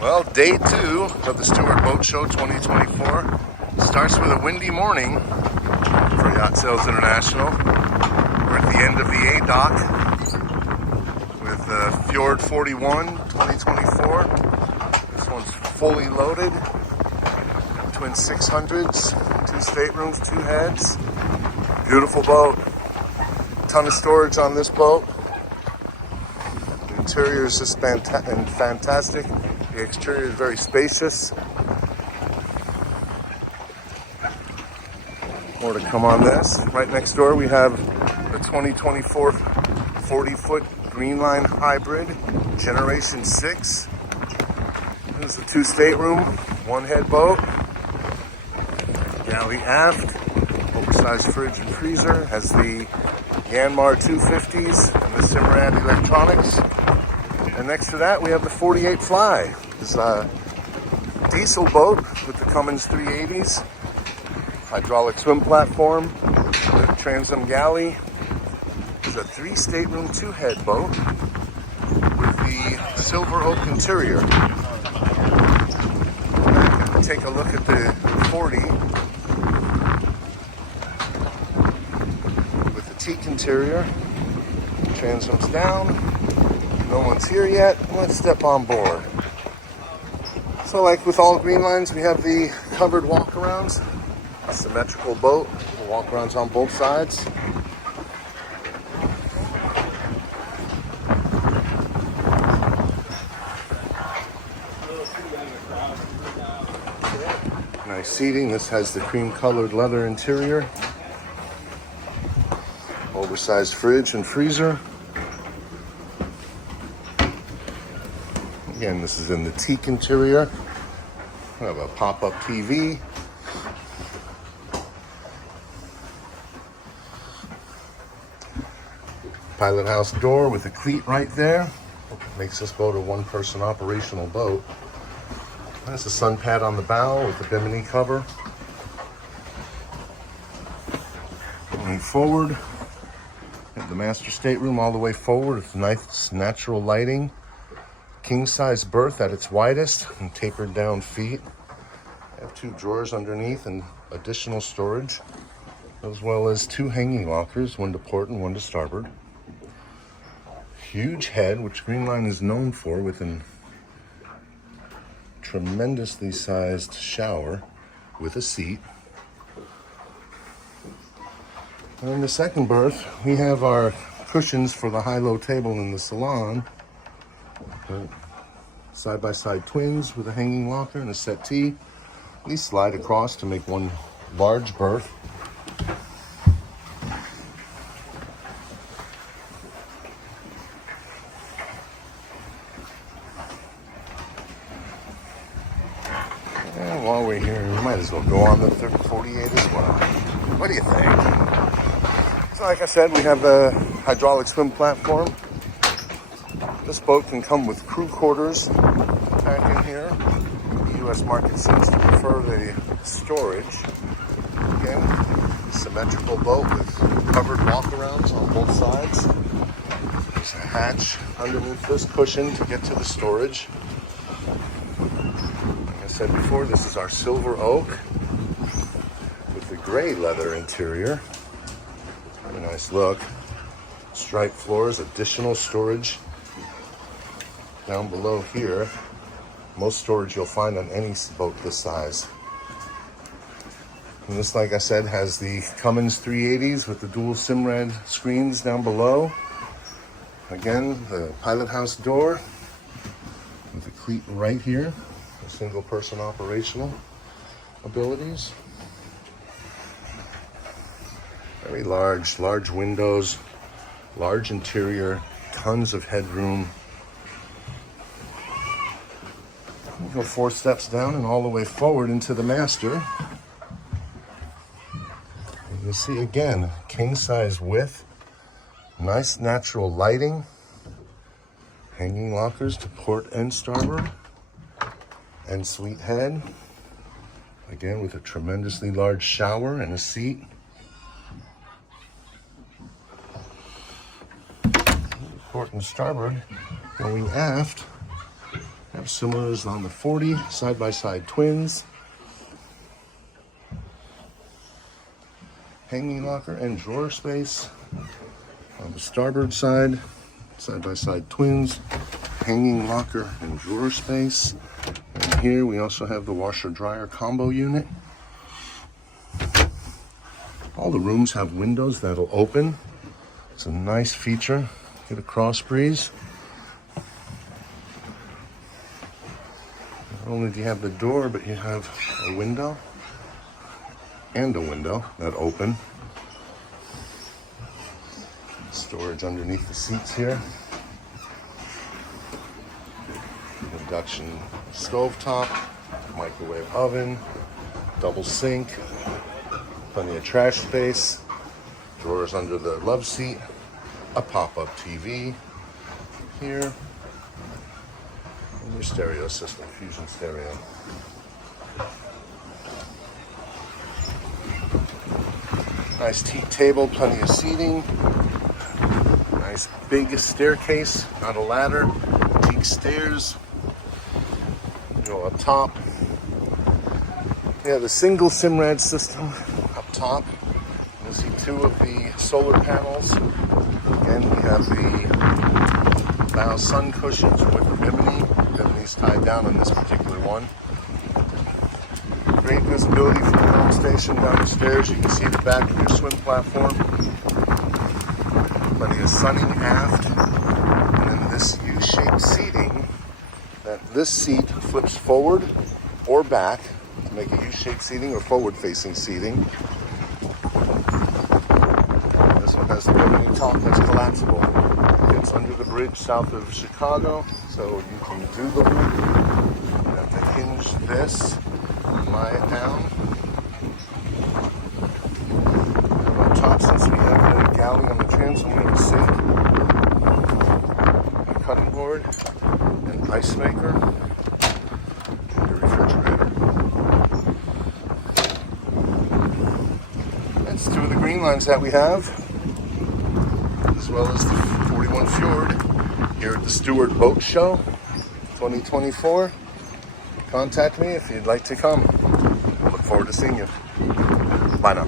Well, day 2 of the Stuart Boat Show 2024 starts with a windy morning for Yacht Sales International. We're at the end of the A dock with Fjord 41 2024. This one's fully loaded. Twin 600s, 2 staterooms, 2 heads. Beautiful boat. Ton of storage on this boat. The interior is just fantastic. The exterior is very spacious. More to come on this. Right next door we have the 2024 40-foot Greenline Hybrid Generation 6. This is a 2 stateroom, 1 head boat. Galley aft, oversized fridge and freezer. Has the Yanmar 250s and the Simrad electronics. And next to that we have the 48 Fly. This is a diesel boat with the Cummins 380s. Hydraulic swim platform, the transom galley. It's a 3 stateroom, 2 head boat with the silver oak interior. Take a look at the 40 with the teak interior. Transom's down. No one's here yet. Let's step on board. So like with all Greenlines, we have the covered walkarounds. A symmetrical boat. The walkarounds on both sides. Nice seating. This has the cream colored leather interior. Oversized fridge and freezer. Again, this is in the teak interior. We have a pop-up TV. Pilot house door with a cleat right there. Makes this boat a 1-person operational boat. There's a sun pad on the bow with the bimini cover. Going forward, have the master stateroom all the way forward with nice natural lighting. King size berth at its widest and tapered down feet. Have 2 drawers underneath and additional storage, as well as 2 hanging lockers, 1 to port and 1 to starboard. Huge head, which Greenline is known for, with a tremendously sized shower with a seat. And in the second berth, we have our cushions for the high-low table in the salon. Side-by-side twins with a hanging locker and a settee. These slide across to make 1 large berth. And while we're here, we might as well go on the 48 as well. What do you think? So like I said, we have the hydraulic swim platform. This boat can come with crew quarters back in here. The U.S. market seems to prefer the storage. Again, symmetrical boat with covered walkarounds on both sides. There's a hatch underneath this cushion to get to the storage. Like I said before, this is our silver oak with the gray leather interior. Very nice look. Striped floors, additional storage down below here. Most storage you'll find on any boat this size. And this, like I said, has the Cummins 380s with the dual Simrad screens down below. Again, the pilot house door with the cleat right here. A 1-person operational abilities. Very large windows, large interior, tons of headroom. We'll go 4 steps down and all the way forward into the master. And you'll see again, king size width, nice natural lighting, hanging lockers to port and starboard, and suite head. Again with a tremendously large shower and a seat. Port and starboard, going aft. Have Similar as on the 40, side-by-side twins. Hanging locker and drawer space. On the starboard side, side-by-side twins, hanging locker and drawer space. And here we also have the washer-dryer combo unit. All the rooms have windows that'll open. It's a nice feature. Get a cross breeze. Not only do you have the door, but you have a window and a window that open. Storage underneath the seats here. Induction stovetop, microwave oven, double sink, plenty of trash space, drawers under the love seat, a pop-up TV here, and your stereo system, Fusion stereo. Nice teak table, plenty of seating. Nice big staircase, not a ladder. Teak stairs. Go up top. We have a single Simrad system up top. You'll see two of the solar panels. Again, we have the bow sun cushions with the bimini. Bimini's tied down on this particular one. Great visibility from the home station down the stairs. You can see the back of your swim platform. Plenty of sunning aft. And then this U-shaped seating, this seat flips forward or back to make a U-shaped seating or forward-facing seating. This one has the bimini top that's collapsible. It's under the bridge south of Chicago, so you can do the loop. You have to hinge this, lie it down. And on top, since we have the galley on the transom, we have a sink, a cutting board, an ice maker, and a refrigerator. That's two of the Greenlines that we have, as well as the 41 Fjord here at the Stuart Boat Show 2024. Contact me if you'd like to come. I look forward to seeing you. Bye now.